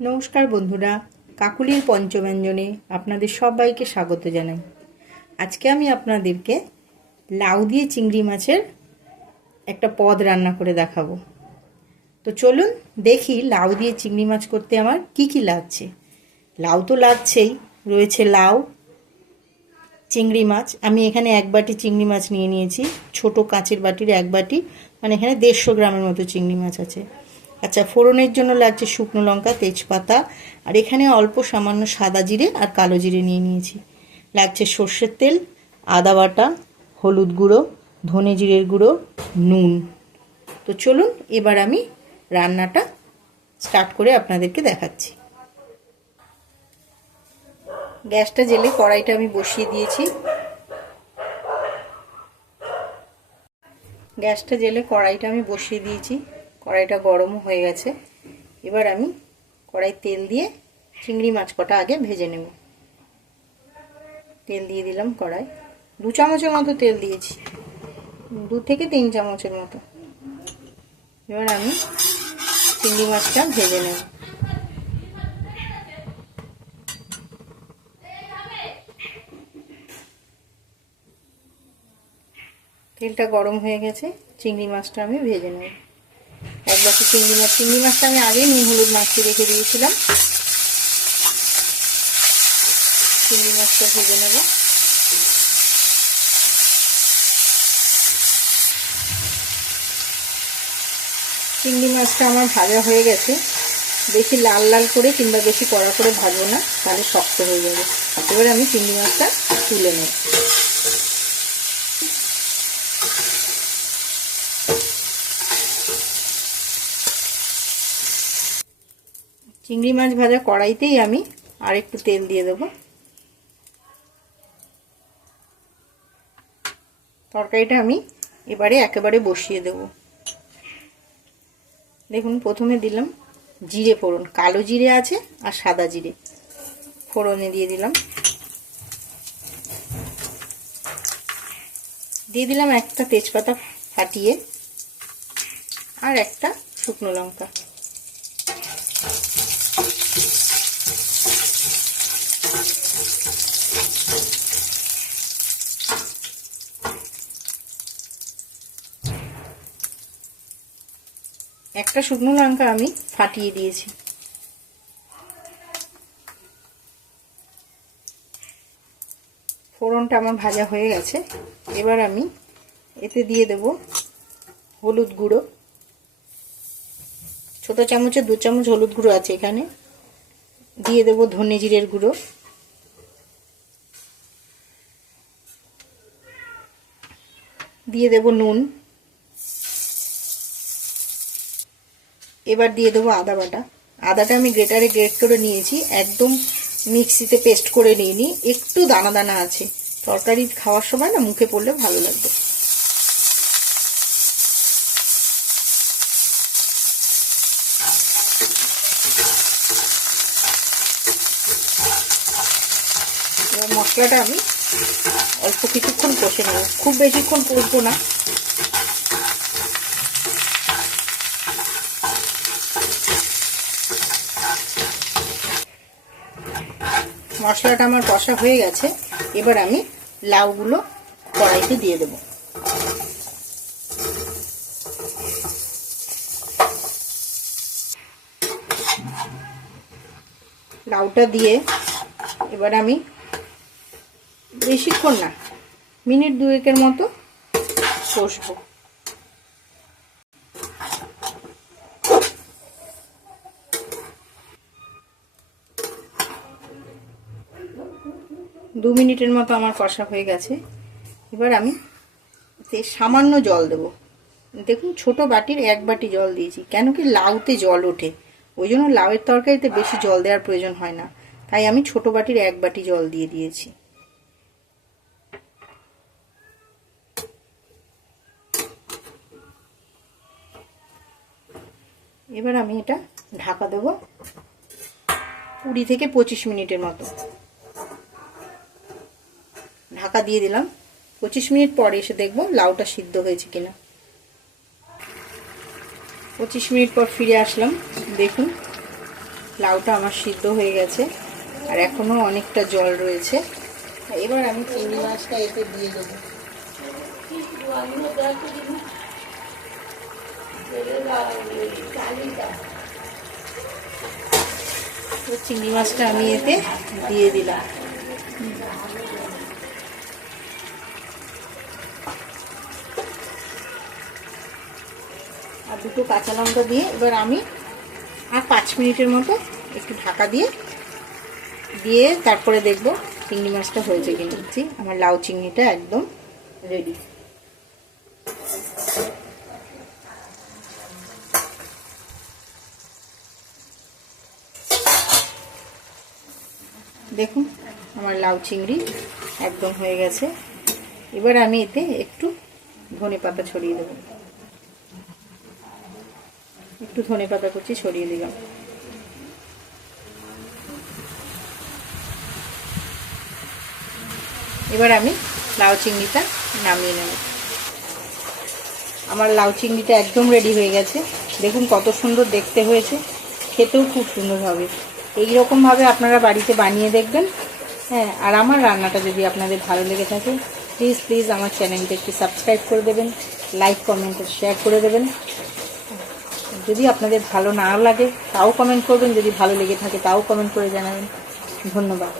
নমস্কার বন্ধুরা, কাকুলির পঞ্চব্যঞ্জনে আপনাদের সবাইকে স্বাগত জানাই। আজকে আমি আপনাদেরকে লাউ দিয়ে চিংড়ি মাছের একটা পদ রান্না করে দেখাবো। তো চলুন দেখি লাউ দিয়ে চিংড়ি মাছ করতে আমার কি কি লাগছে। লাউ তো লাগছেই, রয়েছে লাউ, চিংড়ি মাছ। আমি এখানে এক বাটি চিংড়ি মাছ নিয়ে নিয়েছি, ছোট কাঁচের বাটির এক বাটি মানে এখানে দেড়শো গ্রামের মতো চিংড়ি মাছ আছে। আচ্ছা ফোড়নের জন্য লাগছে শুকনো লঙ্কা, তেজপাতা, আর এখানে অল্প সামান্য সাদা জিরে আর কালো জিরে নিয়ে নিয়েছি। লাগছে সর্ষের তেল, আদা বাটা, হলুদ গুঁড়ো, ধনে জিরের গুঁড়ো, নুন। তো চলুন, এবার আমি রান্নাটা স্টার্ট করে আপনাদেরকে দেখাচ্ছি। গ্যাসটা জেলে কড়াইটা আমি বসিয়ে দিয়েছি। গ্যাসটা জেলে কড়াইটা আমি বসিয়ে দিয়েছি। কড়াইটা গরমও হয়ে গেছে। এবার আমি কড়াই তেল দিয়ে চিংড়ি মাছ কটা আগে ভেজে নেব। তেল দিয়ে দিলাম কড়াই। দু চামচের মতো তেল দিয়েছি। দু থেকে তিন চামচের মতো। এবার আমি চিংড়ি মাছটা ভেজে নেব। তেলটা গরম হয়ে গেছে। চিংড়ি মাছটা আমি ভেজে নেব। এক বাটি চিংড়ি মাছ, চিংড়ি মাছটা আমি আগে নুন, হলুদ, মাখিয়ে রেখে দিয়েছিলাম। চিংড়ি মাছটা ভেজে নেব। চিংড়ি মাছটা আমার ভাজা হয়ে গেছে। বেশি লাল লাল করে কিংবা বেশি কড়া করে ভাজবো না, তাহলে শক্ত হয়ে যাবে। এবার আমি চিংড়ি মাছটা তুলে নেব। চিংড়ি মাছ ভাজা কড়াইতেই আমি আর একটু তেল দিয়ে দেবো। তরকারিটা আমি এবারে একেবারে বসিয়ে দেব। দেখুন, প্রথমে দিলাম জিরে ফোড়ন। কালো জিরে আছে আর সাদা জিরে। ফোড়নে দিয়ে দিলাম। দিয়ে দিলাম একটা তেজপাতা ফাটিয়ে আর একটা শুকনো লঙ্কা। একটা শুকনো লঙ্কা আমি ফাটিয়ে দিয়েছি। ফোড়নটা আমার ভাজা হয়ে গেছে। এবার আমি এতে দিয়ে দেব হলুদ গুঁড়ো। ছোট চামচে দু চামচ হলুদ গুঁড়ো আছে এখানে। দিয়ে দেবো ধনে জিরের গুঁড়ো। দিয়ে দেব নুন। এবার দিয়ে দেবো আদা বাটা। আদাটা আমি গ্রেটারে গ্রেট করে নিয়েছি, একদম মিক্সিতে পেস্ট করে নিইনি। একটু দানা দানা আছে। তরকারি খাওয়ার সময় না মুখে পড়লে ভালো লাগবে। এবার মশলাটা আমি অল্প কিছুক্ষণ কষে নেব। খুব বেশিক্ষণ কষবো না। মশলাটা আমার কষা হয়ে গেছে। এবার আমি লাউগুলো কড়াইতে দিয়ে দেব। লাউটা দিয়ে এবার আমি বেশিক্ষণ না, মিনিট দুয়েকের মতো কষবো। দু মিনিটের মতো আমার কষা হয়ে গেছে। এবার আমি সামান্য জল দেব। দেখুন, ছোট বাটির এক বাটি জল দিয়েছি। কেন কি লাউতে জল ওঠে। ওই জন্য লাউয়ের তরকারিতে বেশি জল দেওয়ার প্রয়োজন হয় না। তাই আমি ছোট বাটির এক বাটি জল দিয়ে দিয়েছি। এবার আমি এটা ঢাকা দেব কুড়ি থেকে পঁচিশ মিনিটের মতো। ঢাকা দিয়ে দিলাম। পঁচিশ মিনিট পরে এসে দেখব লাউটা সিদ্ধ হয়েছে কিনা। পঁচিশ মিনিট পর ফিরে আসলাম। দেখুন, লাউটা আমার সিদ্ধ হয়ে গেছে আর এখনও অনেকটা জল রয়েছে। এবার আমি চিংড়ি মাছটা এতে দিয়ে দেবো। চিংড়ি মাছটা আমি এতে দিয়ে দিলাম। দুটো কাঁচা লঙ্কা দিয়ে এবার আমি আর পাঁচ মিনিটের মতো একটু ঢাকা দিয়ে দিয়ে তারপরে দেখব চিংড়ি মাছটা হয়েছে কিনা। আমার লাউ চিংড়িটা একদম রেডি দেখুন, আমার লাউ চিংড়ি একদম হয়ে গেছে। এবার আমি এতে একটু ধনে পাতা ছড়িয়ে দেবো। একটু ধনে পাতা কুচি ছড়িয়ে দিলাম। এবার আমি লাউ চিংড়িটা নামিয়ে নেব। আমার লাউ চিংড়িটা একদম রেডি হয়ে গেছে। দেখুন কত সুন্দর দেখতে হয়েছে। খেতেও খুব সুন্দর হবে। এইরকমভাবে আপনারা বাড়িতে বানিয়ে দেখবেন। হ্যাঁ আর আমার রান্নাটা যদি আপনাদের ভালো লেগে থাকে প্লিজ প্লিজ আমার চ্যানেলটা একটু সাবস্ক্রাইব করে দেবেন লাইক কমেন্ট শেয়ার করে দেবেন। যদি আপনাদের ভালো না লাগে, তাও কমেন্ট করবেন, যদি ভালো লেগে থাকে, তাও কমেন্ট করে জানাবেন। ধন্যবাদ।